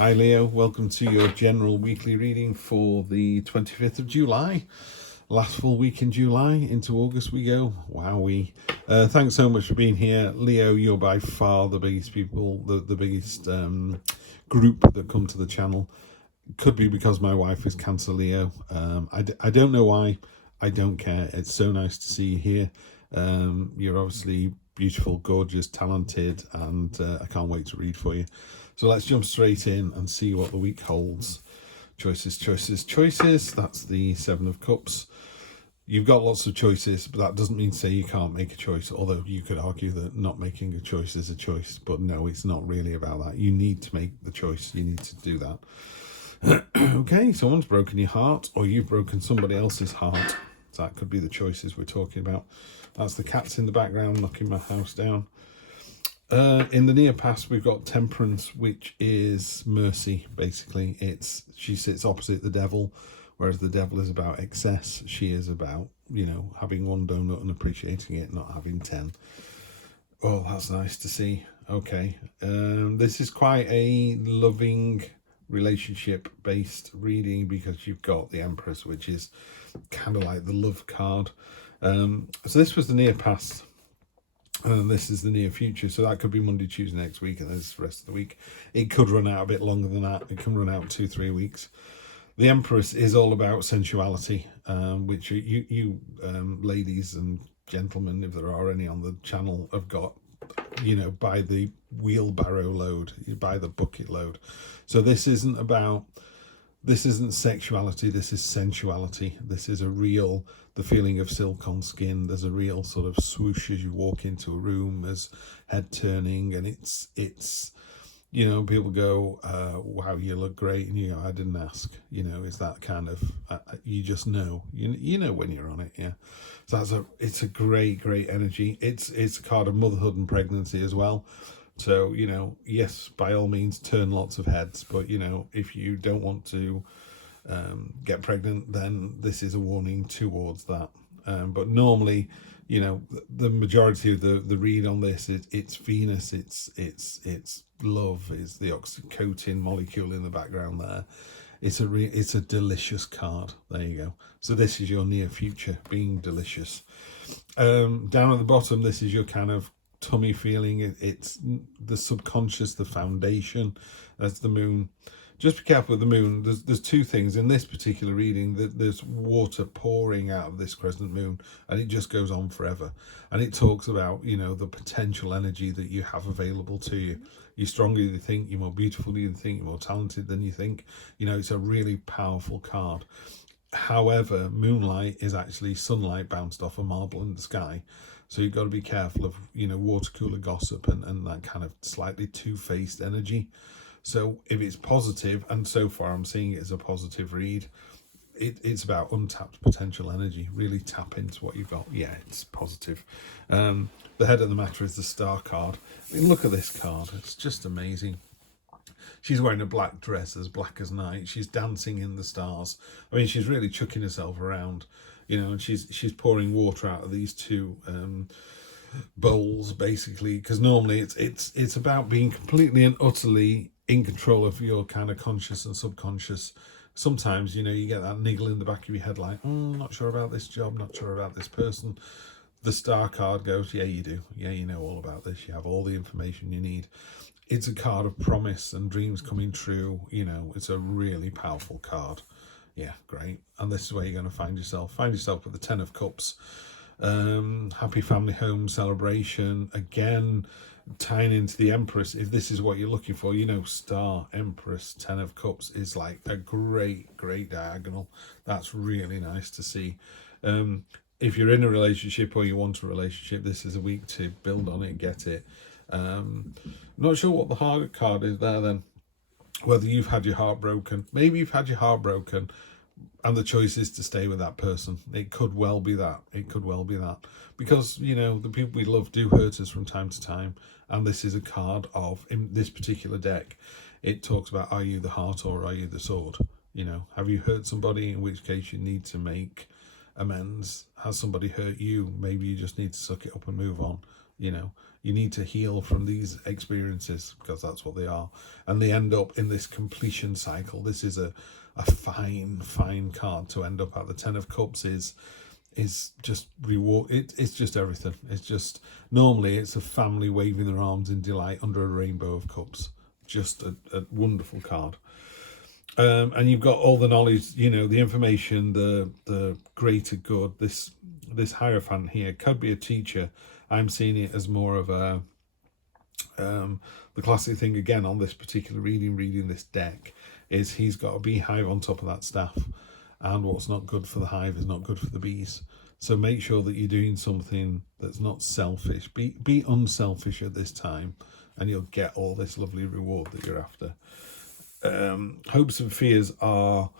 Hi Leo, welcome to your general weekly reading for the 25th of July. Last full week in July, into August we go. Wowee. Thanks so much for being here. Leo, you're by far the biggest people, the biggest group that come to the channel. Could be because my wife is Cancer Leo. I don't know why. I don't care. It's so nice to see you here. You're obviously beautiful, gorgeous, talented, and I can't wait to read for you. So let's jump straight in and see what the week holds. Choices, choices, choices. That's the Seven of Cups. You've got lots of choices, but that doesn't mean to say you can't make a choice, although you could argue that not making a choice is a choice. But no, it's not really about that. You need to make the choice. You need to do that. Okay, someone's broken your heart, or you've broken somebody else's heart. So that could be the choices we're talking about. That's the cats in the background knocking my house down. In the near past, we've got Temperance, which is mercy, basically. She sits opposite the devil, whereas the devil is about excess. She is about, having one donut and appreciating it, not having 10. Oh, that's nice to see. Okay. This is quite a loving relationship-based reading because you've got the Empress, which is kind of like the love card. So this was the near past. And this is the near future, so that could be Monday, Tuesday next week, and there's the rest of the week. It could run out a bit longer than that. It can run out 2-3 weeks. The Empress is all about sensuality, which you ladies and gentlemen, if there are any on the channel, have got, by the wheelbarrow load, by the bucket load. So this isn't sexuality, this is sensuality. This is the feeling of silk on skin. There's a real sort of swoosh as you walk into a room, there's head turning, and it's people go, wow, you look great, and you go, I didn't ask. Is that kind of, you just know, you know when you're on it, yeah. So it's a great energy. It's a card of motherhood and pregnancy as well. So, yes, by all means, turn lots of heads. But, if you don't want to get pregnant, then this is a warning towards that. But normally, the majority of the read on this, it's Venus, it's love, is the oxytocin molecule in the background there. It's a delicious card. There you go. So this is your near future being delicious. Down at the bottom, this is your kind of tummy feeling. It's the subconscious, the foundation. That's the moon. Just be careful with the moon. There's two things in this particular reading. That there's water pouring out of this crescent moon, and it just goes on forever. And it talks about the potential energy that you have available to you. You're stronger than you think. You're more beautiful than you think. You're more talented than you think. It's a really powerful card. However, moonlight is actually sunlight bounced off a marble in the sky. So you've got to be careful of, water cooler gossip and that kind of slightly two-faced energy. So if it's positive, and so far I'm seeing it as a positive read, it's about untapped potential energy. Really tap into what you've got. Yeah, it's positive. The head of the matter is the Star card. I mean, look at this card. It's just amazing. She's wearing a black dress, as black as night. She's dancing in the stars. I mean, she's really chucking herself around. And she's pouring water out of these two bowls, basically, because normally it's about being completely and utterly in control of your kind of conscious and subconscious. Sometimes, you get that niggle in the back of your head, like, not sure about this job, not sure about this person. The Star card goes, yeah, you do. Yeah, you know all about this. You have all the information you need. It's a card of promise and dreams coming true. It's a really powerful card. Yeah, great. And this is where you're going to find yourself. Find yourself with the 10 of Cups. Happy family home celebration. Again, tying into the Empress. If this is what you're looking for, Star, Empress, 10 of Cups is like a great diagonal. That's really nice to see. If you're in a relationship or you want a relationship, this is a week to build on it, get it. Not sure what the heart card is there then. Whether you've had your heart broken. Maybe you've had your heart broken and the choice is to stay with that person. It could well be that. It could well be that. Because, the people we love do hurt us from time to time. And this is a card of, in this particular deck, it talks about, are you the heart or are you the sword? Have you hurt somebody, in which case you need to make amends? Has somebody hurt you? Maybe you just need to suck it up and move on. You know, you need to heal from these experiences, because that's what they are. And they end up in this completion cycle. This is a fine card to end up at. The Ten of Cups is just reward. It's just everything. It's just, normally it's a family waving their arms in delight under a rainbow of cups. Just a wonderful card. And you've got all the knowledge, you know, the information, the greater good. This Hierophant here could be a teacher. I'm seeing it as more of a the classic thing again on this particular reading this deck is he's got a beehive on top of that staff, and what's not good for the hive is not good for the bees. So make sure that you're doing something that's not selfish. Be unselfish at this time, and you'll get all this lovely reward that you're after. Hopes and fears are,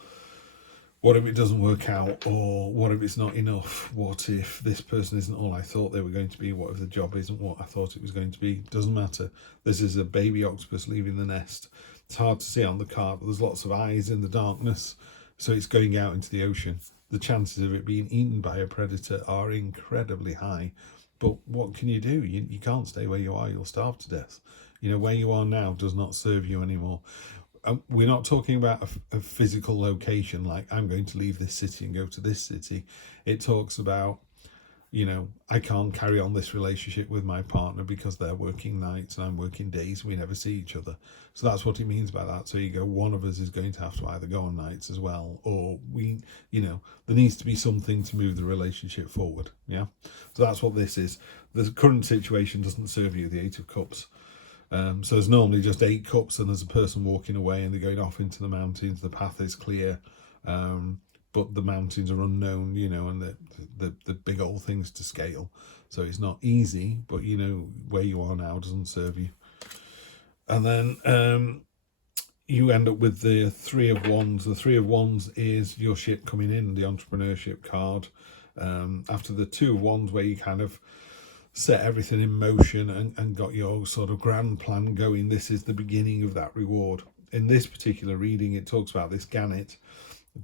what if it doesn't work out, or what if it's not enough? What if this person isn't all I thought they were going to be? What if the job isn't what I thought it was going to be? Doesn't matter. This is a baby octopus leaving the nest. It's hard to see on the card, but there's lots of eyes in the darkness, so it's going out into the ocean. The chances of it being eaten by a predator are incredibly high, but what can you do? You can't stay where you are. You'll starve to death. You know, where you are now does not serve you anymore. We're not talking about a physical location, like I'm going to leave this city and go to this city. It talks about, you know, I can't carry on this relationship with my partner because they're working nights and I'm working days. We never see each other. So that's what it means by that. So you go, one of us is going to have to either go on nights as well, or we, you know, there needs to be something to move the relationship forward. Yeah. So that's what this is. The current situation doesn't serve you, the Eight of Cups. So there's normally just 8 cups, and there's a person walking away and they're going off into the mountains. The path is clear, but the mountains are unknown, you know, and the big old things to scale. So it's not easy, but you know, where you are now doesn't serve you. And then you end up with the Three of Wands. The Three of Wands is your shit coming in, the entrepreneurship card. After the Two of Wands, where you kind of set everything in motion and got your sort of grand plan going, this is the beginning of that reward. In this particular reading, it talks about this gannet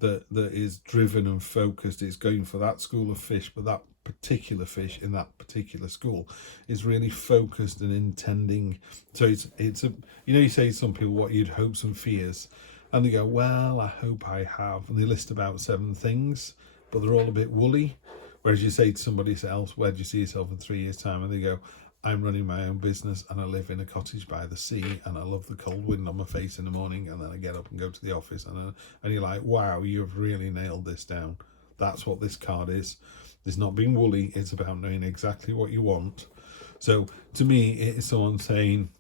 that is driven and focused. It's going for that school of fish, but that particular fish in that particular school is really focused and intending. So it's a, you know, you say to some people, what are your hopes and fears? And they go, well, I hope I have, and they list about 7 things, but they're all a bit woolly. Whereas you say to somebody else, where do you see yourself in 3 years' time? And they go, I'm running my own business and I live in a cottage by the sea and I love the cold wind on my face in the morning, and then I get up and go to the office. And you're like, wow, you've really nailed this down. That's what this card is. It's not being woolly. It's about knowing exactly what you want. So to me, it is someone saying,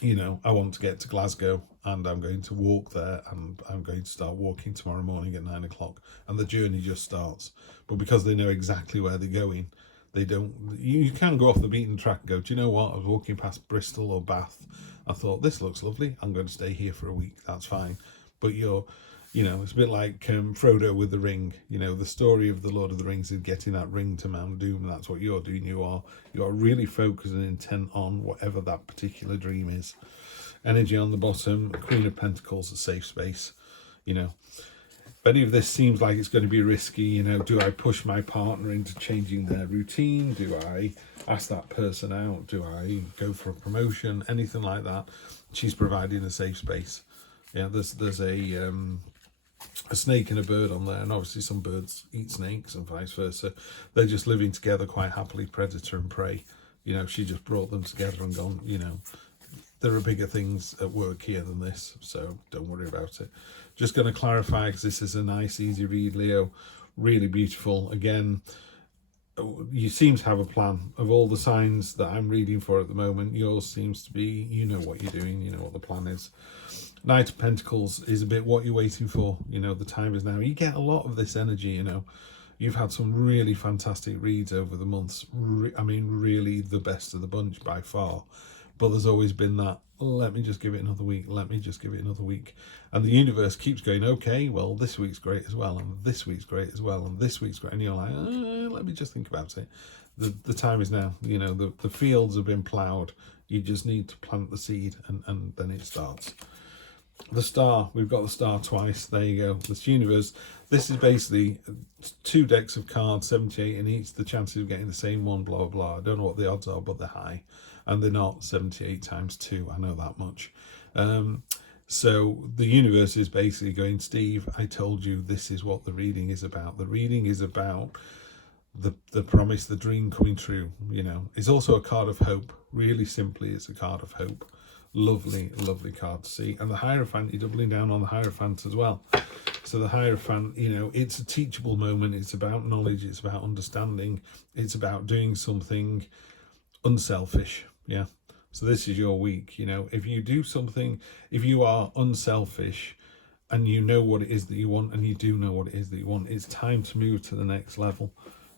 you know, I want to get to Glasgow and I'm going to walk there, and I'm going to start walking tomorrow morning at 9 o'clock, and the journey just starts. But because they know exactly where they're going, they don't, you can go off the beaten track and go, do you know what, I was walking past Bristol or Bath, I thought this looks lovely, I'm going to stay here for a week, that's fine. But you're, you know, it's a bit like Frodo with the ring. You know, the story of the Lord of the Rings is getting that ring to Mount Doom, and that's what you're doing. You are really focused and intent on whatever that particular dream is. Energy on the bottom, Queen of Pentacles, a safe space. You know, if any of this seems like it's going to be risky, you know, do I push my partner into changing their routine? Do I ask that person out? Do I go for a promotion? Anything like that? She's providing a safe space. Yeah, there's a snake and a bird on there, and obviously some birds eat snakes and vice versa. They're just living together quite happily, predator and prey. You know, she just brought them together and gone, you know, there are bigger things at work here than this, so don't worry about it. Just going to clarify, because this is a nice, easy read, Leo. Really beautiful. Again, you seem to have a plan. Of all the signs that I'm reading for at the moment, yours seems to be, you know what you're doing, you know what the plan is. Knight of Pentacles is a bit what you're waiting for. You know, the time is now. You get a lot of this energy, you know. You've had some really fantastic reads over the months. I mean, really the best of the bunch by far. But there's always been that, let me just give it another week, let me just give it another week. And the universe keeps going, okay, well, this week's great as well, and this week's great as well, and this week's great. And you're like, let me just think about it. The time is now. You know, the fields have been ploughed. You just need to plant the seed, and then it starts. the star, we've got the star twice. There you go. This universe. This is basically 2 decks of cards, 78 in each. The chances of getting the same one, blah, blah, blah. I don't know what the odds are, but they're high. And they're not 78 times 2. I know that much. So the universe is basically going, Steve, I told you this is what the reading is about. The reading is about the promise, the dream coming true. You know, it's also a card of hope. Really simply, it's a card of hope. Lovely, lovely card to see. And the Hierophant, you're doubling down on the Hierophant as well. So the Hierophant, you know, it's a teachable moment. It's about knowledge. It's about understanding. It's about doing something unselfish. Yeah. So this is your week. You know, if you do something, if you are unselfish and you know what it is that you want, and you do know what it is that you want, it's time to move to the next level.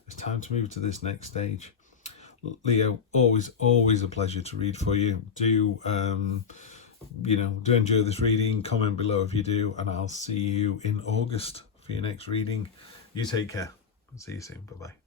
It's time to move to this next stage. Leo, always a pleasure to read for you. Do you know, do enjoy this reading. Comment below if you do, and I'll see you in August for your next reading. You take care. See you soon. Bye bye.